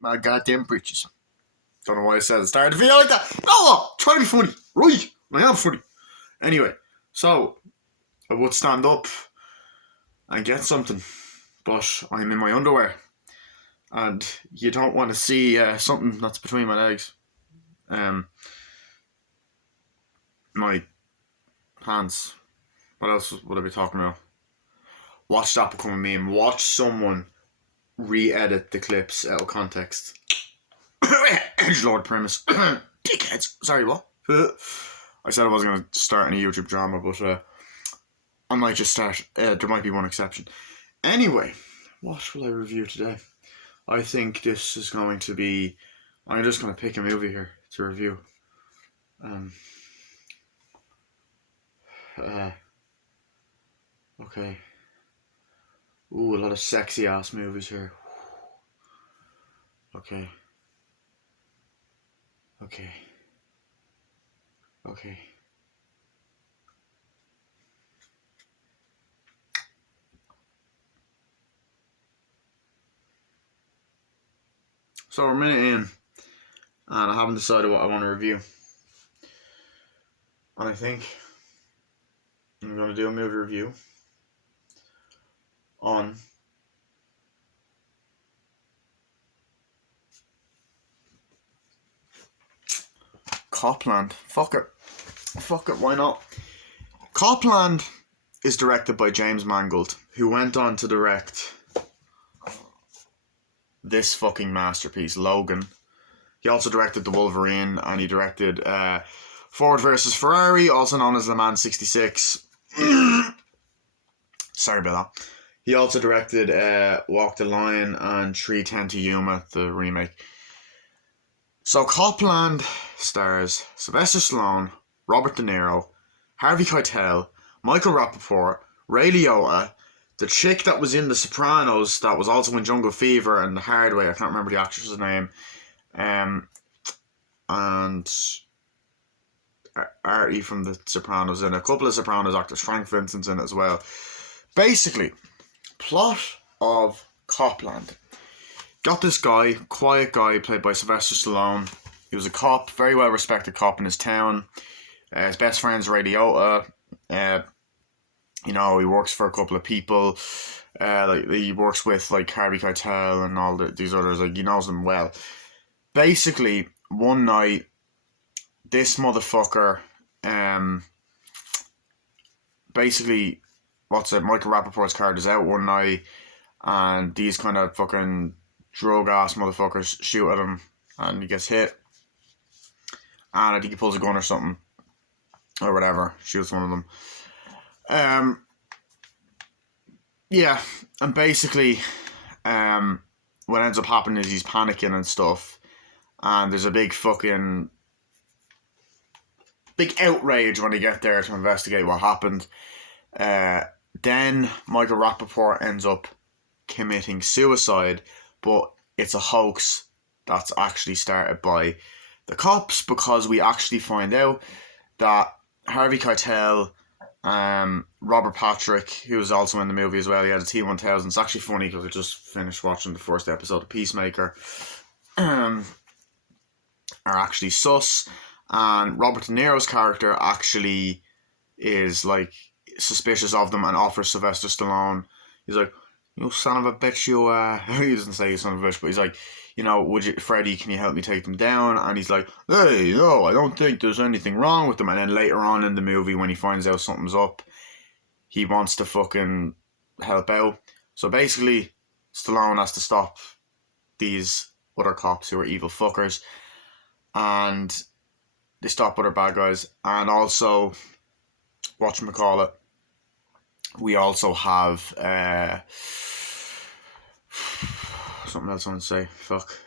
My goddamn britches. Don't know why I said it. Started to feel like that. Oh, try to be funny. Right. I am funny. Anyway, so I would stand up and get something, but I'm in my underwear. And you don't want to see something that's between my legs. My hands. What else would I be talking about? Watch that become a meme. Watch someone re-edit the clips out of context. Edgelord premise. Dickheads. Sorry, what? I said I wasn't going to start any YouTube drama, but I might just start. There might be one exception. Anyway, what will I review today? I think this is going to be... I'm just going to pick a movie here to review. Okay. Ooh, a lot of sexy ass movies here. Okay. Okay. Okay. So we're a minute in, and I haven't decided what I want to review. And I think I'm going to do a movie review on Copland. Fuck it, why not? Copland is directed by James Mangold, who went on to direct this fucking masterpiece, Logan. He also directed The Wolverine, and he directed Ford versus Ferrari, also known as Le Mans 66. Sorry about that. He also directed Walk the Line and 3:10 to Yuma, the remake. So Copland stars Sylvester Stallone, Robert De Niro, Harvey Keitel, Michael Rappaport, Ray Liotta, the chick that was in The Sopranos that was also in Jungle Fever and The Hard Way, I can't remember the actress's name, and Artie from The Sopranos, and a couple of Sopranos actors, Frank Vincent's in it as well. Basically, plot of Copland. Got this guy, quiet guy, played by Sylvester Stallone. He was a cop, very well respected cop in his town. His best friend's Ray Liotta. He works for a couple of people. He works with like Harvey Keitel and all these others. Like, he knows them well. Basically, one night, this motherfucker, Michael Rappaport's card is out one night, and these kind of fucking drug ass motherfuckers shoot at him, and he gets hit, and I think he pulls a gun or something, or whatever, shoots one of them. Yeah, and basically, what ends up happening is he's panicking and stuff, and there's a big outrage when they get there to investigate what happened. Then Michael Rappaport ends up committing suicide, but it's a hoax that's actually started by the cops, because we actually find out that Harvey Keitel, Robert Patrick, who was also in the movie as well, he had a T-1000. It's actually funny because I just finished watching the first episode of Peacemaker, are actually sus, and Robert De Niro's character actually is like suspicious of them and offers Sylvester Stallone. He's like, "You son of a bitch, you." He doesn't say you son of a bitch, but he's like, Freddie, can you help me take them down? And he's like, "Hey, no, I don't think there's anything wrong with them." And then later on in the movie, when he finds out something's up, he wants to fucking help out. So basically, Stallone has to stop these other cops who are evil fuckers, and they stop other bad guys. And also, whatchamacallit, we also have something else I want to say. Fuck.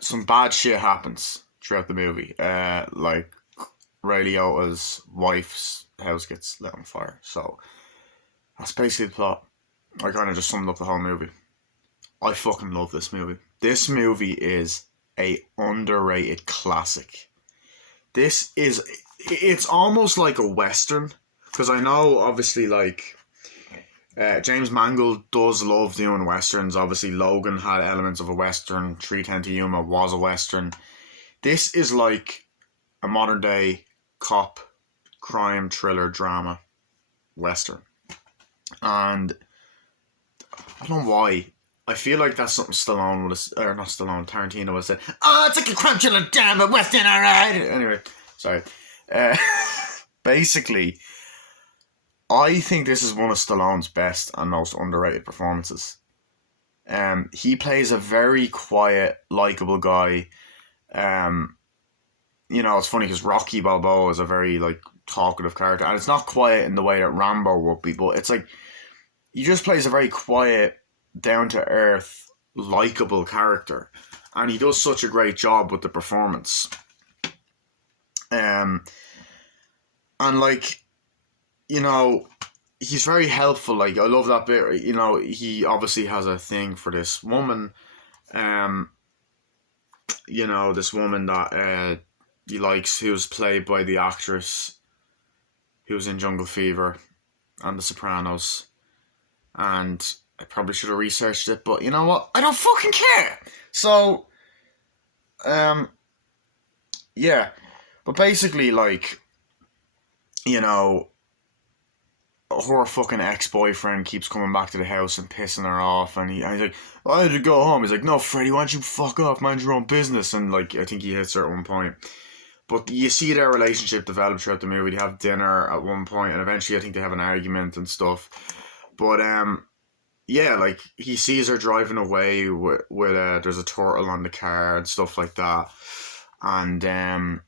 Some bad shit happens throughout the movie. Like Ray Liotta's wife's house gets lit on fire. So that's basically the plot. I kind of just summed up the whole movie. I fucking love this movie. This movie is a underrated classic. It's almost like a Western, because I know obviously like James Mangold does love doing westerns. Obviously, Logan had elements of a western. 3:10 to Yuma was a western. This is like a modern day cop, crime, thriller, drama western. And I don't know why. I feel like that's something Stallone would have, or not Stallone, Tarantino would have said, "Oh, it's like a crime thriller drama western, alright." Anyway, sorry. Uh, basically, I think this is one of Stallone's best and most underrated performances. He plays a very quiet, likable guy. It's funny because Rocky Balboa is a very like talkative character, and it's not quiet in the way that Rambo would be, but it's like he just plays a very quiet, down to earth, likable character, and he does such a great job with the performance. And like, he's very helpful. Like, I love that bit. He obviously has a thing for this woman. This woman that he likes, who was played by the actress who was in Jungle Fever and The Sopranos. And I probably should have researched it, but you know what? I don't fucking care. So, yeah. But basically, like, her fucking ex-boyfriend keeps coming back to the house and pissing her off, and he's like, I had to go home. He's like, no, Freddie, why don't you fuck off, mind your own business? And like, I think he hits her at one point. But you see their relationship develop throughout the movie. They have dinner at one point, and eventually I think they have an argument and stuff. But yeah, like, he sees her driving away with there's a turtle on the car and stuff like that. And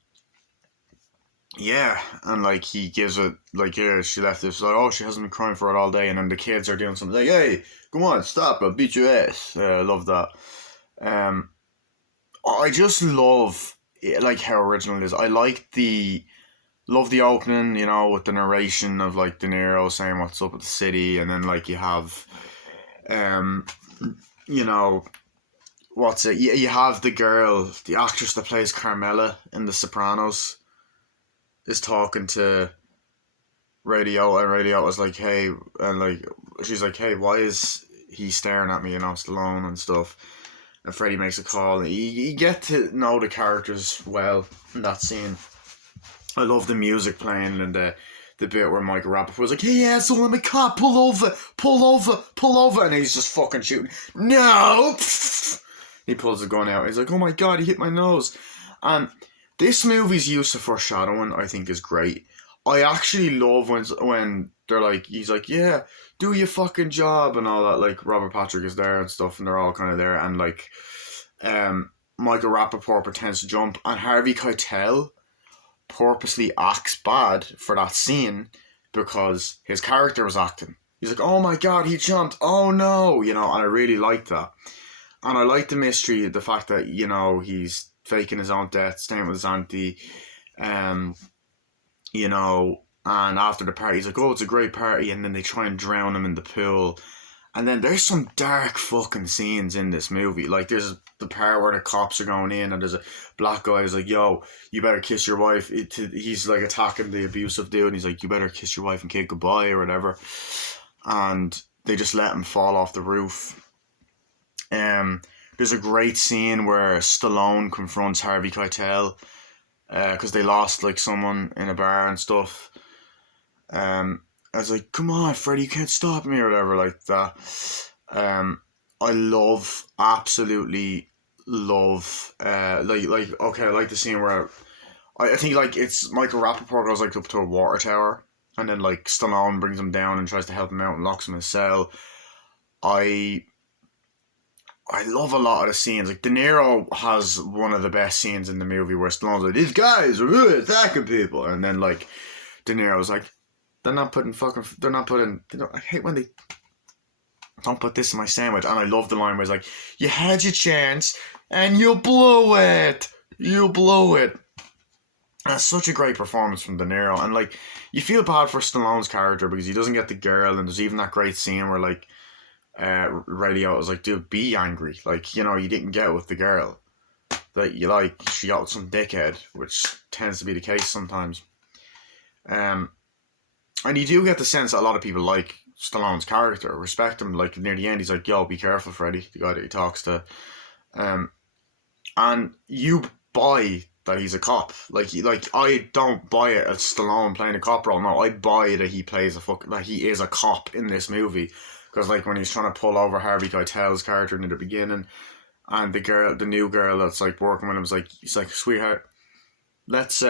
yeah, and like, he gives it, like, yeah, she left this, like, oh, she hasn't been crying for it all day, and then the kids are doing something like, hey, come on, stop, I'll beat your ass. I love that. I just love, like, how original it is. I like love the opening, with the narration of, like, De Niro saying what's up with the city, and then, like, you have, what's it, you have the girl, the actress that plays Carmela in The Sopranos, is talking to Ray Liotta, and Ray Liotta's like, hey, and like, she's like, hey, why is he staring at me, Stallone and stuff, and Freddie makes a call, and you get to know the characters well in that scene. I love the music playing, and the bit where Michael Rappaport was like, hey, asshole, I'm a cop, pull over, and he's just fucking shooting. No! He pulls the gun out, he's like, oh my god, he hit my nose. And this movie's use of foreshadowing, I think, is great. I actually love when they're like, he's like, yeah, do your fucking job and all that. Like, Robert Patrick is there and stuff, and they're all kind of there, and like, Michael Rappaport pretends to jump, and Harvey Keitel purposely acts bad for that scene because his character was acting. He's like, oh my god, he jumped, oh no, and I really like that. And I like the mystery, the fact that, he's faking his own death, staying with his auntie, and after the party, he's like, oh, it's a great party, and then they try and drown him in the pool. And then there's some dark fucking scenes in this movie. Like, there's the part where the cops are going in, and there's a black guy who's like, yo, you better kiss your wife. He's like attacking the abusive dude, and he's like, you better kiss your wife and kid goodbye or whatever. And they just let him fall off the roof. There's a great scene where Stallone confronts Harvey Keitel because they lost like someone in a bar and stuff. I was like, come on, Freddie, you can't stop me or whatever like that. I absolutely love, okay, I like the scene where I think like it's Michael Rappaport goes like up to a water tower, and then like Stallone brings him down and tries to help him out and locks him in a cell. I love a lot of the scenes. Like, De Niro has one of the best scenes in the movie where Stallone's like, these guys are really attacking people. And then, like, De Niro's like, I hate when they don't put this in my sandwich. And I love the line where he's like, you had your chance and you blew it. And it's such a great performance from De Niro. And, like, you feel bad for Stallone's character because he doesn't get the girl. And there's even that great scene where, like, Ray Liotta was like, dude, be angry. Like, you didn't get with the girl that you like. She got with some dickhead, which tends to be the case sometimes. And you do get the sense that a lot of people like Stallone's character, respect him. Like near the end, he's like, "Yo, be careful, Freddy," the guy that he talks to, um, and you buy that he's a cop. Like I don't buy it as Stallone playing a cop role. No, I buy that he plays that he is a cop in this movie. Because like when he's trying to pull over Harvey Keitel's character in the beginning, and the new girl that's like working with him is like, he's like, "Sweetheart, let's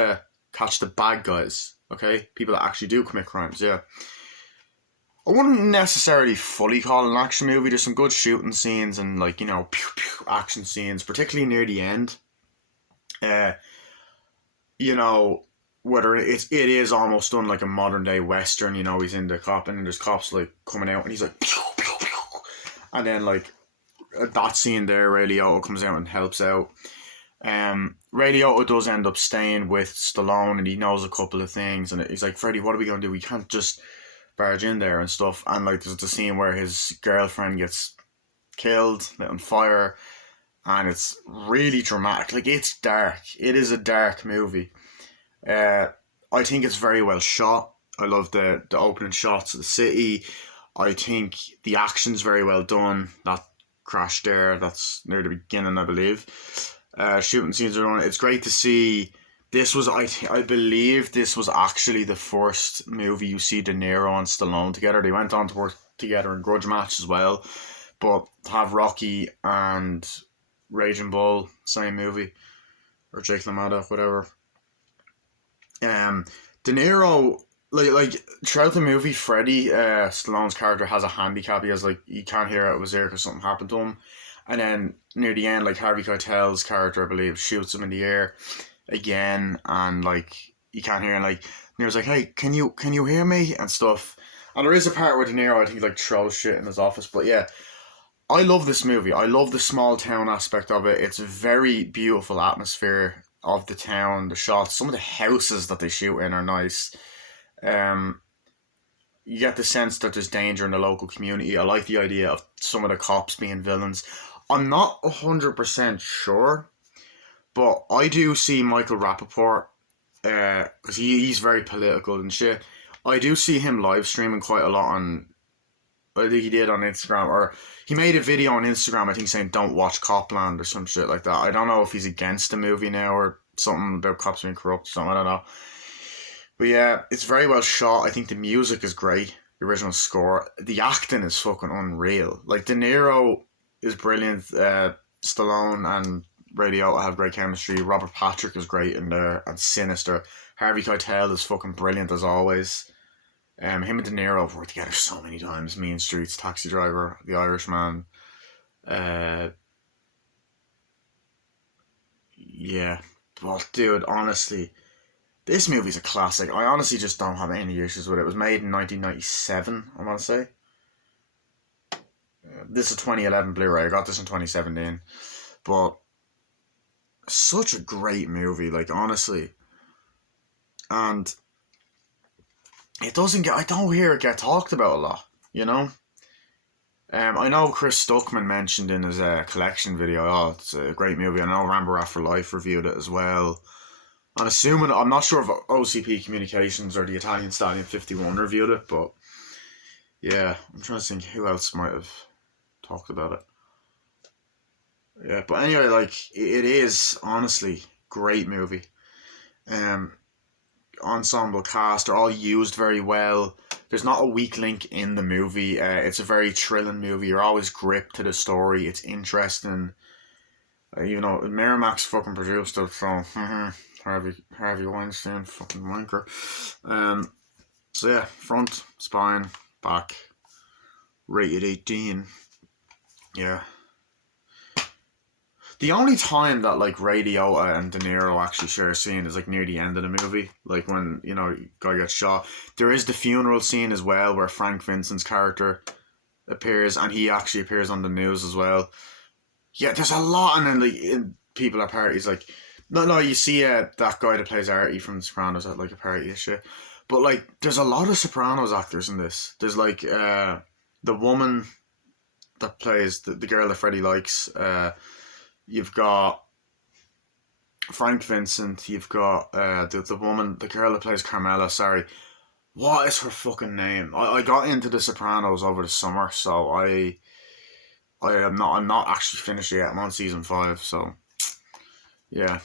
catch the bad guys, okay? People that actually do commit crimes." Yeah. I wouldn't necessarily fully call it an action movie. There's some good shooting scenes and like, you know, pew, pew, action scenes, particularly near the end. Uh, you know, whether it is almost done like a modern day western. You know, he's in the cop and there's cops like coming out and he's like, pew, pew, pew. And then like that scene there, Ray Liotta comes out and helps out. Ray Liotta does end up staying with Stallone and he knows a couple of things and he's like, "Freddy, what are we gonna do? We can't just barge in there and stuff." And like there's the scene where his girlfriend gets killed, lit on fire, and it's really dramatic. Like it's dark. It is a dark movie. I think it's very well shot. I love the opening shots of the city. I think the action's very well done. That crash there, that's near the beginning, I believe. Shooting scenes are on. It's great to see. This was, I believe, this was actually the first movie you see De Niro and Stallone together. They went on to work together in Grudge Match as well, but have Rocky and Raging Bull, same movie, or Jake LaMotta, whatever. De Niro, like throughout the movie, Freddy, Stallone's character has a handicap. He has like he can't hear out of his ear because something happened to him, and then near the end, like Harvey Keitel's character, I believe, shoots him in the ear again, and like he can't hear, and like De Niro's like, "Hey, can you hear me?" and stuff. And there is a part where De Niro, I think, like throws shit in his office. But yeah, I love this movie. I love the small town aspect of it. It's a very beautiful atmosphere of the town, the shots. Some of the houses that they shoot in are nice. Um, you get the sense that there's danger in the local community. I like the idea of some of the cops being villains. I'm not 100% sure, but I do see Michael Rappaport, because he's very political and shit. I do see him live streaming quite a lot on, I think he did on Instagram, or he made a video on Instagram, I think, saying "Don't watch Copland" or some shit like that. I don't know if he's against the movie now or something about cops being corrupt or something, I don't know. But yeah, it's very well shot. I think the music is great. The original score. The acting is fucking unreal. Like De Niro is brilliant. Stallone and Ray Liotta have great chemistry. Robert Patrick is great in there and sinister. Harvey Keitel is fucking brilliant as always. Him and De Niro have worked together so many times. Mean Streets, Taxi Driver, The Irishman. Uh, yeah. But dude, honestly, this movie's a classic. I honestly just don't have any issues with it. It was made in 1997, I want to say. This is 2011 Blu-ray. I got this in 2017. But such a great movie, like honestly. And it doesn't get, I don't hear it get talked about a lot, you know? I know Chris Stuckman mentioned in his collection video, "Oh, it's a great movie." I know Rambo After Life reviewed it as well. I'm not sure if OCP Communications or the Italian Stallion 51 reviewed it, but yeah, I'm trying to think who else might have talked about it. Yeah, but anyway, like it is honestly great movie. Um, Ensemble cast are all used very well. There's not a weak link in the movie. It's a very thrilling movie. You're always gripped to the story. It's interesting. Even though Miramax fucking produced it, so Harvey Weinstein, fucking wanker. So yeah, front, spine, back, rated 18. Yeah. The only time that like Ray Liotta and De Niro actually share a scene is like near the end of the movie, like when you know guy gets shot. There is the funeral scene as well, where Frank Vincent's character appears, and he actually appears on the news as well. Yeah, there's a lot, and then like people at parties, like no, you see that guy that plays Artie from The Sopranos at like a party and shit. But like, there's a lot of Sopranos actors in this. There's like the woman that plays the girl that Freddie likes. You've got Frank Vincent. You've got the woman, the girl that plays Carmela. Sorry, What is her fucking name? I got into The Sopranos over the summer, so I'm not actually finished yet. I'm on season 5, so yeah.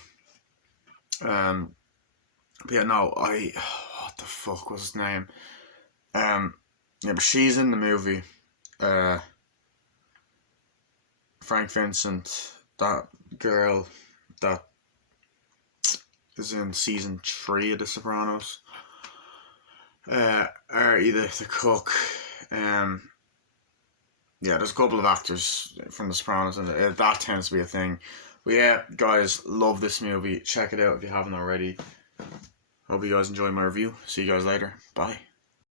Um, but yeah, no, what the fuck was his name? Um, yeah, but she's in the movie. Uh, Frank Vincent, that girl that is in season 3 of The Sopranos. Artie the cook. Um, yeah, there's a couple of actors from The Sopranos, and that tends to be a thing. But yeah, guys, love this movie. Check it out if you haven't already. Hope you guys enjoyed my review. See you guys later. Bye.